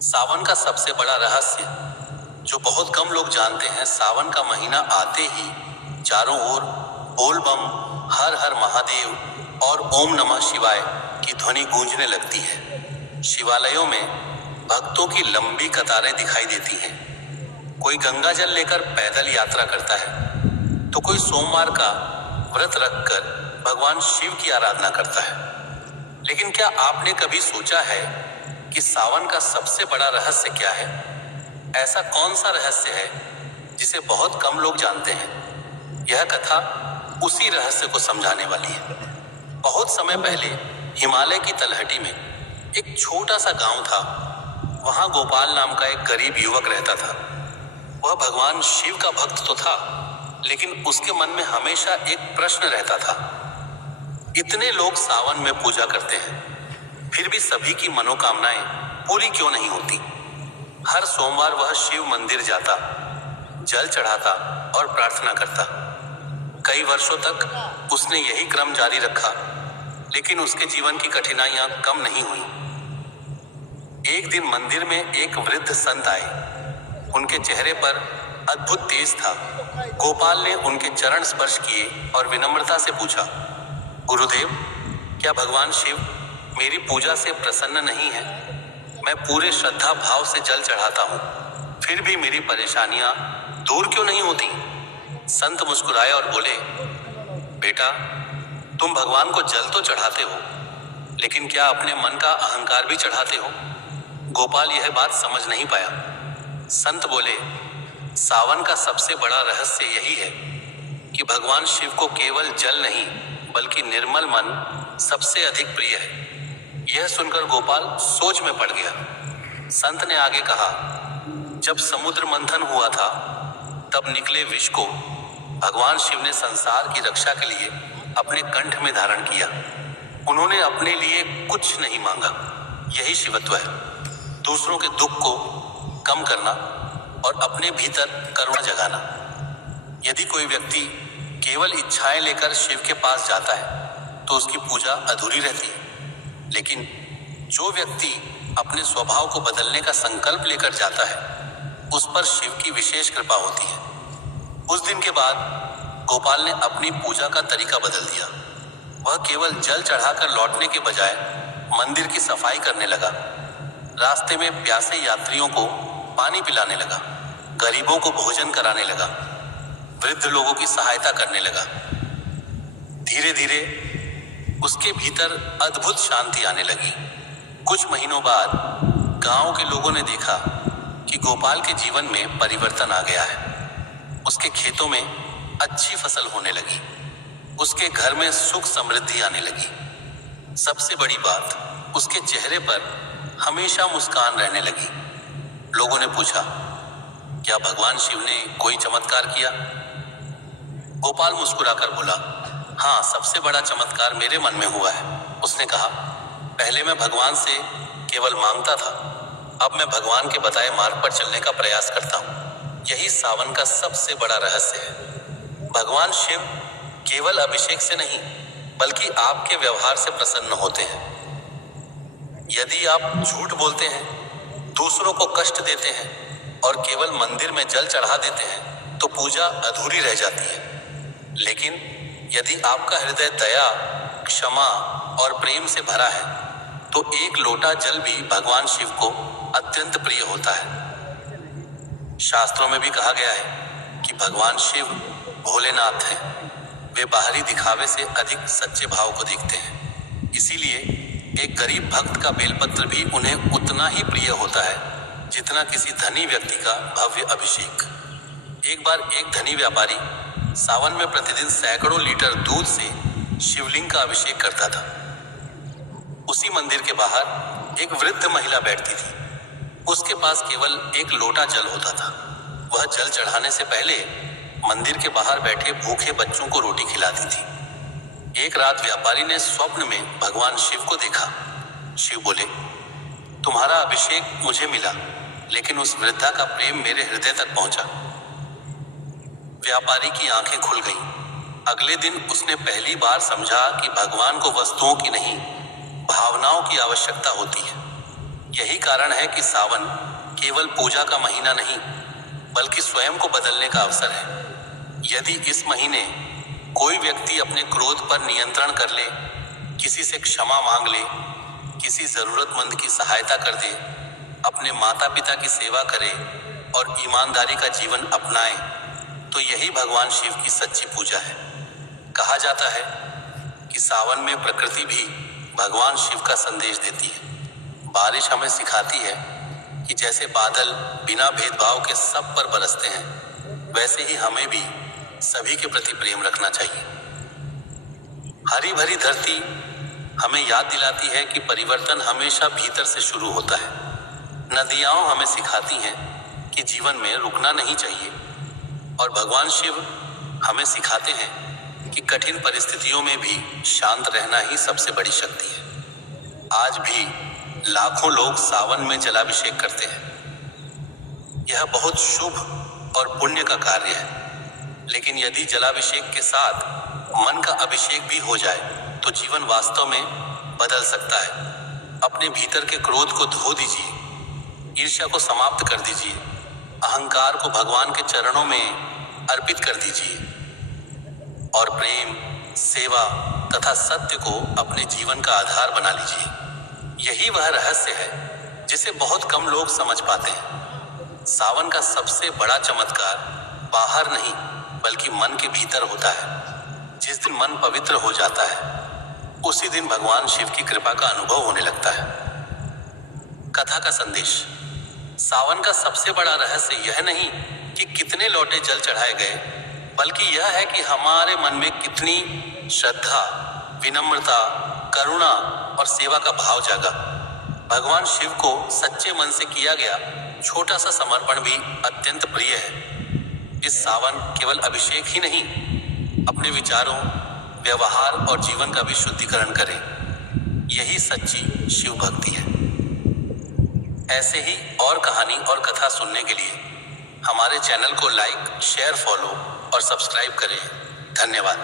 सावन का सबसे बड़ा रहस्य जो बहुत कम लोग जानते हैं, सावन का महीना आते ही चारों ओर बोल बम, हर हर महादेव और ओम नमः शिवाय की ध्वनि गूंजने लगती है। शिवालयों में भक्तों की लंबी कतारें दिखाई देती हैं। कोई गंगा जल लेकर पैदल यात्रा करता है तो कोई सोमवार का व्रत रखकर भगवान शिव की आराधना करता है। लेकिन क्या आपने कभी सोचा है कि सावन का सबसे बड़ा रहस्य क्या है? ऐसा कौन सा रहस्य है जिसे बहुत कम लोग जानते हैं? यह कथा उसी रहस्य को समझाने वाली है। बहुत समय पहले हिमालय की तलहटी में एक छोटा सा गांव था। वहां गोपाल नाम का एक गरीब युवक रहता था। वह भगवान शिव का भक्त तो था, लेकिन उसके मन में हमेशा एक प्रश्न रहता था। इतने लोग सावन में पूजा करते हैं, फिर भी सभी की मनोकामनाएं पूरी क्यों नहीं होती? हर सोमवार वह शिव मंदिर जाता, जल चढ़ाता और प्रार्थना करता। कई वर्षों तक उसने यही क्रम जारी रखा, लेकिन उसके जीवन की कठिनाइयां कम नहीं हुई। एक दिन मंदिर में एक वृद्ध संत आए। उनके चेहरे पर अद्भुत तेज था। गोपाल ने उनके चरण स्पर्श किए और विनम्रता से पूछा, गुरुदेव, क्या भगवान शिव मेरी पूजा से प्रसन्न नहीं है? मैं पूरे श्रद्धा भाव से जल चढ़ाता हूँ, फिर भी मेरी परेशानियां दूर क्यों नहीं होती? संत मुस्कुराए और बोले, बेटा, तुम भगवान को जल तो चढ़ाते हो, लेकिन क्या अपने मन का अहंकार भी चढ़ाते हो? गोपाल यह बात समझ नहीं पाया। संत बोले, सावन का सबसे बड़ा रहस्य यही है कि भगवान शिव को केवल जल नहीं बल्कि निर्मल मन सबसे अधिक प्रिय है। यह सुनकर गोपाल सोच में पड़ गया। संत ने आगे कहा, जब समुद्र मंथन हुआ था तब निकले विष को भगवान शिव ने संसार की रक्षा के लिए अपने कंठ में धारण किया। उन्होंने अपने लिए कुछ नहीं मांगा। यही शिवत्व है, दूसरों के दुख को कम करना और अपने भीतर करुणा जगाना। यदि कोई व्यक्ति केवल इच्छाएं लेकर शिव के पास जाता है तो उसकी पूजा अधूरी रहती है। लेकिन जो व्यक्ति अपने स्वभाव को बदलने का संकल्प लेकर जाता है, उस पर शिव की विशेष कृपा होती है। उस दिन के बाद गोपाल ने अपनी पूजा का तरीका बदल दिया। वह केवल जल चढ़ाकर लौटने के बजाय मंदिर की सफाई करने लगा। रास्ते में प्यासे यात्रियों को पानी पिलाने लगा, गरीबों को भोजन कराने लगा, वृद्ध लोगों की सहायता करने लगा। धीरे धीरे उसके भीतर अद्भुत शांति आने लगी। कुछ महीनों बाद गांव के लोगों ने देखा कि गोपाल के जीवन में परिवर्तन आ गया है। उसके खेतों में अच्छी फसल होने लगी, उसके घर में सुख समृद्धि आने लगी। सबसे बड़ी बात, उसके चेहरे पर हमेशा मुस्कान रहने लगी। लोगों ने पूछा, क्या भगवान शिव ने कोई चमत्कार किया? गोपाल मुस्कुराकर बोला, हाँ, सबसे बड़ा चमत्कार मेरे मन में हुआ है। उसने कहा, पहले मैं भगवान से केवल मांगता था, अब मैं भगवान के बताए मार्ग पर चलने का प्रयास करता हूँ। यही सावन का सबसे बड़ा रहस्य है। भगवान शिव केवल अभिषेक से नहीं बल्कि आपके व्यवहार से प्रसन्न होते हैं। यदि आप झूठ बोलते हैं, दूसरों को कष्ट देते हैं और केवल मंदिर में जल चढ़ा देते हैं तो पूजा अधूरी रह जाती है। लेकिन यदि आपका हृदय दया, क्षमा और प्रेम से भरा है तो एक लोटा जल भी भगवान शिव को अत्यंत प्रिय होता है। शास्त्रों में भी कहा गया है कि भगवान शिव भोलेनाथ हैं। वे बाहरी दिखावे से अधिक सच्चे भाव को देखते हैं। इसीलिए एक गरीब भक्त का बेलपत्र भी उन्हें उतना ही प्रिय होता है जितना किसी धनी व्यक्ति का भव्य अभिषेक। एक बार एक धनी व्यापारी सावन में प्रतिदिन सैकड़ों लीटर दूध से शिवलिंग का अभिषेक करता था। उसी मंदिर के बाहर एक वृद्ध महिला बैठती थी। उसके पास केवल एक लोटा जल होता था। वह जल चढ़ाने से पहले मंदिर के बाहर बैठे भूखे बच्चों को रोटी खिलाती थी। एक रात व्यापारी ने स्वप्न में भगवान शिव को देखा। शिव बोले, तुम्हारा अभिषेक मुझे मिला, लेकिन उस वृद्धा का प्रेम मेरे हृदय तक पहुंचा। व्यापारी की आंखें खुल गईं। अगले दिन उसने पहली बार समझा कि भगवान को वस्तुओं की नहीं, भावनाओं की आवश्यकता होती है। यही कारण है कि सावन केवल पूजा का महीना नहीं, बल्कि स्वयं को बदलने का अवसर है। यदि इस महीने कोई व्यक्ति अपने क्रोध पर नियंत्रण कर ले, किसी से क्षमा मांग ले, किसी जरूरतमंद की सहायता कर दे, अपने माता पिता की सेवा करे और ईमानदारी का जीवन अपनाए, तो यही भगवान शिव की सच्ची पूजा है। कहा जाता है कि सावन में प्रकृति भी भगवान शिव का संदेश देती है। बारिश हमें सिखाती है कि जैसे बादल बिना भेदभाव के सब पर बरसते हैं, वैसे ही हमें भी सभी के प्रति प्रेम रखना चाहिए। हरी भरी धरती हमें याद दिलाती है कि परिवर्तन हमेशा भीतर से शुरू होता है। नदियां हमें सिखाती हैं कि जीवन में रुकना नहीं चाहिए, और भगवान शिव हमें सिखाते हैं कि कठिन परिस्थितियों में भी शांत रहना ही सबसे बड़ी शक्ति है। आज भी लाखों लोग सावन में जलाभिषेक करते हैं। यह बहुत शुभ और पुण्य का कार्य है, लेकिन यदि जलाभिषेक के साथ मन का अभिषेक भी हो जाए तो जीवन वास्तव में बदल सकता है। अपने भीतर के क्रोध को धो दीजिए, ईर्ष्या को समाप्त कर दीजिए, अहंकार को भगवान के चरणों में अर्पित कर दीजिए और प्रेम, सेवा तथा सत्य को अपने जीवन का आधार बना लीजिए। यही वह रहस्य है जिसे बहुत कम लोग समझ पाते हैं। सावन का सबसे बड़ा चमत्कार बाहर नहीं, बल्कि मन के भीतर होता है। जिस दिन मन पवित्र हो जाता है, उसी दिन भगवान शिव की कृपा का अनुभव होने लगता है। कथा का संदेश। सावन का सबसे बड़ा रहस्य यह नहीं कि कितने लोटे जल चढ़ाए गए, बल्कि यह है कि हमारे मन में कितनी श्रद्धा, विनम्रता, करुणा और सेवा का भाव जागा। भगवान शिव को सच्चे मन से किया गया छोटा सा समर्पण भी अत्यंत प्रिय है। इस सावन केवल अभिषेक ही नहीं, अपने विचारों, व्यवहार और जीवन का भी शुद्धिकरण करें। यही सच्ची शिव भक्ति है। ऐसे ही और कहानी और कथा सुनने के लिए हमारे चैनल को लाइक, शेयर, फॉलो और सब्सक्राइब करें। धन्यवाद।